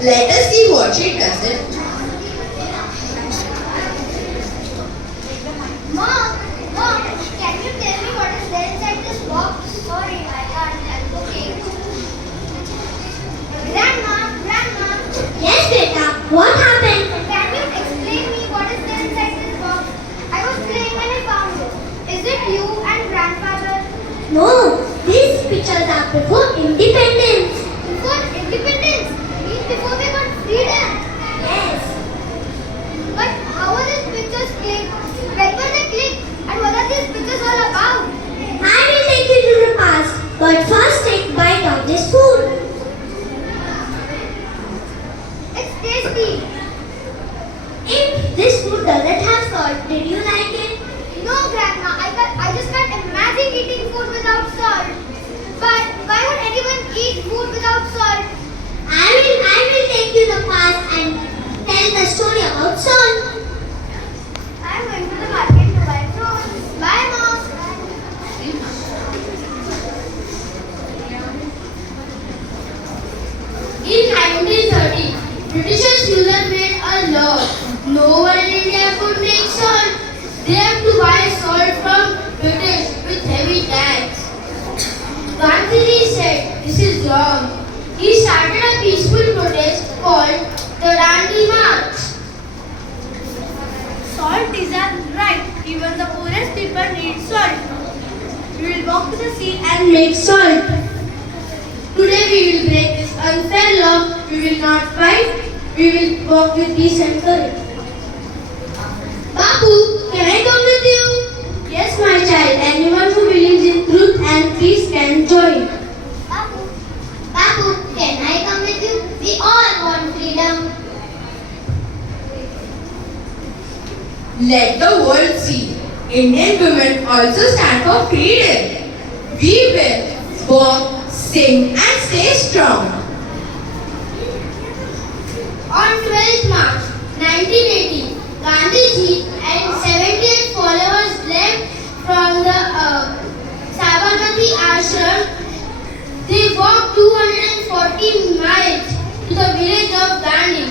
Let us see what she does it. Mom, can you tell me what is there inside this box? Sorry, I can't. I'm cooking. Grandma. Yes, beta. What happened? Can you explain me what is there inside this box? I was playing when I found it. Is it you and grandfather? No, these pictures are before independence. Before independence? Means before we got freedom. Yes. But how are these pictures clicked? When were they clicked? And what are these pictures all about? I will take you to the past, but first take a bite of this food. It's tasty. If this food doesn't have salt, did you like it? No, Grandma, I just can't imagine eating food without salt. But why would anyone eat food without salt? I will take you to the past and tell the story about salt. I'm going to the market to buy prawns. Bye, Mom. In 1930, Britishers made a law. No one in India could make salt. They have to buy salt from British with heavy tax. Gandhiji said this is wrong. He started a peaceful protest called the Dandi March. Salt is a right. Even the poorest people need salt. We will walk to the sea and make salt. Today we will break this unfair law. We will not fight. We will walk with peace and courage. Babu, can I come with you? Yes, my child. Anyone who believes in truth and peace can join. Babu, can I come with you? We all want freedom. Let the world see. Indian women also stand for freedom. We will walk, sing and stay strong. On 12th March 1980, Gandhiji and 78 followers left from the Sabarmati ashram. They walked 240 miles to the village of Dandi.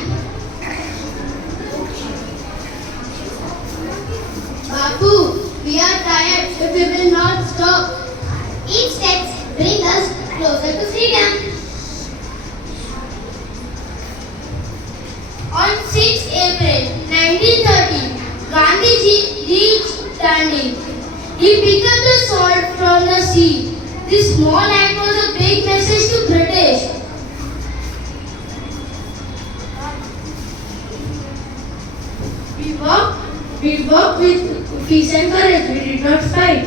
Bapu, we are tired if we will not stop. Each step brings us closer to freedom. On 6 April 1930, Gandhiji reached Dandi. He picked up the salt from the sea. This small act was a big message to British. We walked with peace and courage. We did not fight.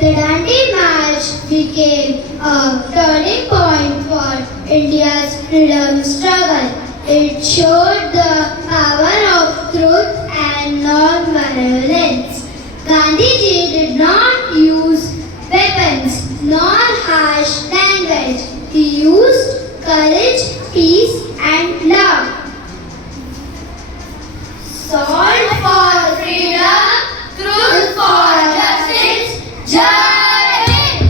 The Dandi March became a turning point for India's freedom struggle. It showed the power of truth and non-violence. Gandhiji did not use weapons nor harsh language. He used courage, peace and love. Salt for freedom, truth for justice. Jai Hind!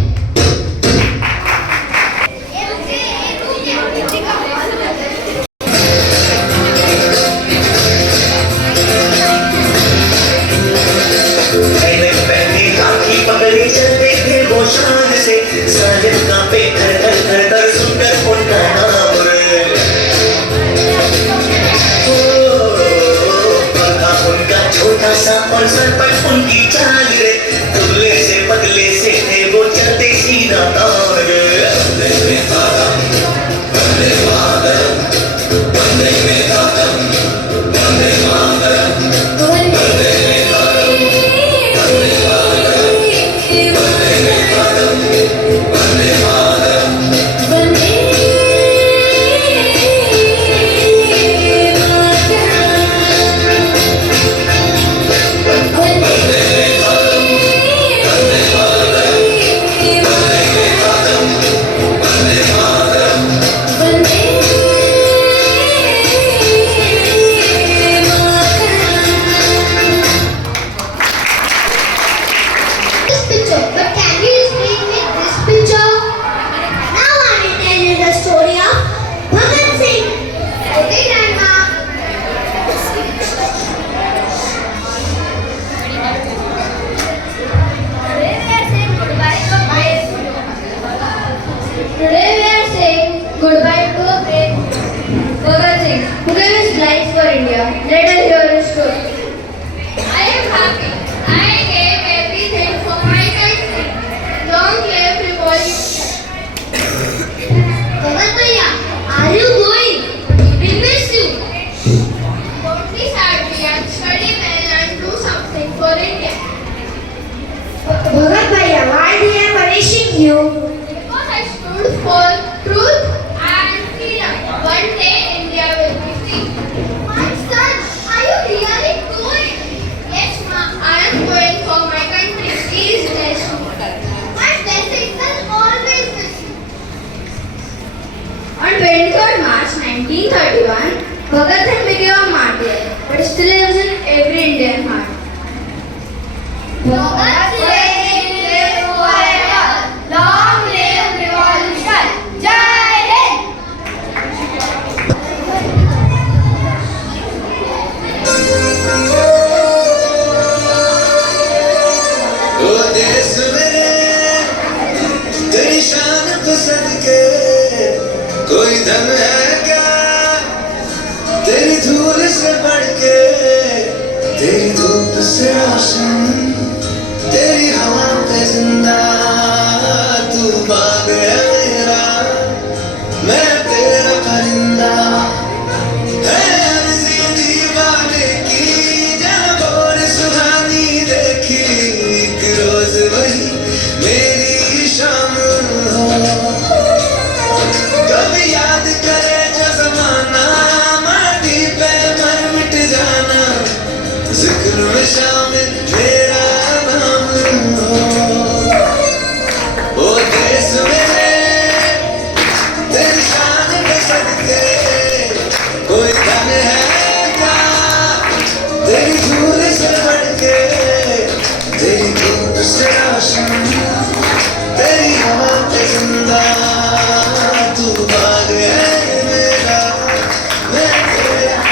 पहले पहले राखी पगड़ी चलते थे वो शान से साहिब का पे घर घर सुंदर उनका नाम रे पता उनका छोटा सा और सर पर उनकी चाल रे दुबले से पतले से थे वो चलते सीधा तार रे वंदे मातरम वंदे मातरम वंदे मातरम वंदे मातरम वंदे This picture, but can you explain me 23rd March 1931, Bhagat Singh became a martyr, but still lives in every Indian heart. Bhagat Singh live forever. Long live revolution. Jai Hind. ओ देश मेरे तेरी शान पसंद के कोई धन है क्या तेरी धूल से बढ़ के तेरी धूप से रोशन तेरी हवा पे जिंदा तू बाग है मेरा मैं तेरा परिंदा है अर्ज़ी दीवाने की जहाँ बोल सुहानी देखी एक रोज वही मेरी शाम हो कभी याद करे जो ज़माना माटी पे मर मिट जाना जिक्र में शामिल मेरा नाम हो ओ देश मेरे तेरी शान पे सदके कोई धन है क्या तेरी धूल से बढ़ के तेरी धूप से रोशन तेरी हवा पे जिंदा तू बाग है मेरा मैं तेरा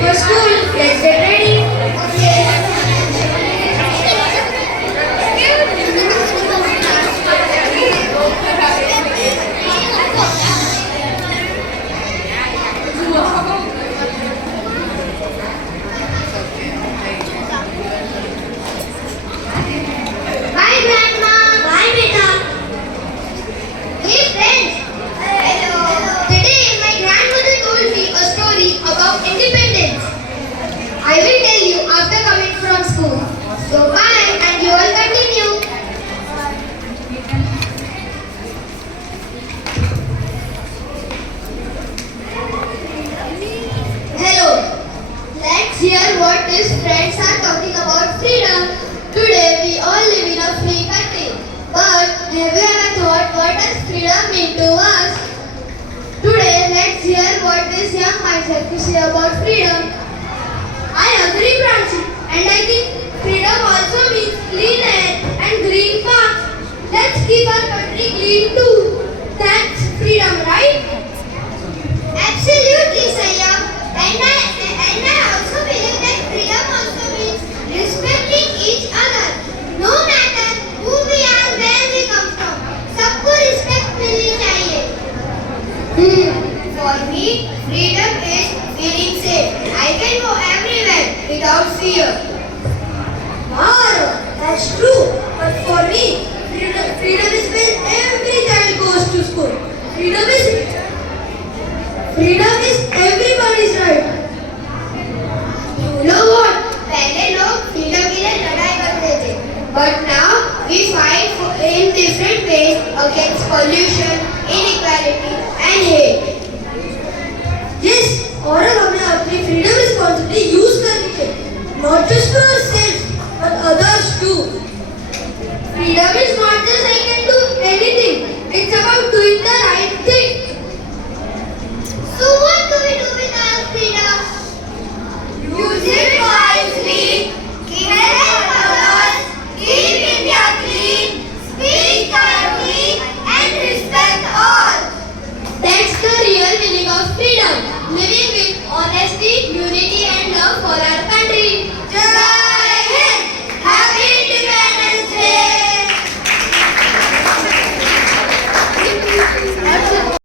For school, let's get ready. Bye, Grandma. Bye, beta. Hey, friends. Hello. Today, my grandmother told me a story about independence. I will tell you after coming from school. So, bye, and you all continue. Hello. Let's hear what these friends are talking about freedom. Today we all live in a free country. But have you ever thought what does freedom mean to us? Today let's hear what this young minds have to say about freedom. I agree, Pranchi, and I think freedom also means clean air and green parks. Let's keep our country clean too. That's freedom, right? Absolutely, Saya. And I also believe that freedom also means respecting each other. No matter who we are, where we come from, सबको respect मिलनी चाहिए. For me, freedom is feeling safe. I can go everywhere without fear. Wow, that's true. But for me, freedom is when every child goes to school. Freedom is everybody's right. You know what? पहले लोग freedom के लिए लड़ाई करते थे. But now we fight in different ways against pollution, inequality, and hate. Yes, और हमें अपनी freedom responsibly use करनी चाहिए. Not just for ourselves, but others too. Freedom is not just I can do anything. It's about doing the right thing. So what do we do with our freedom? Use it wisely, help others, keep India clean, speak kindly, and respect all. That's the real meaning of freedom. Living with honesty, unity, and love for our country.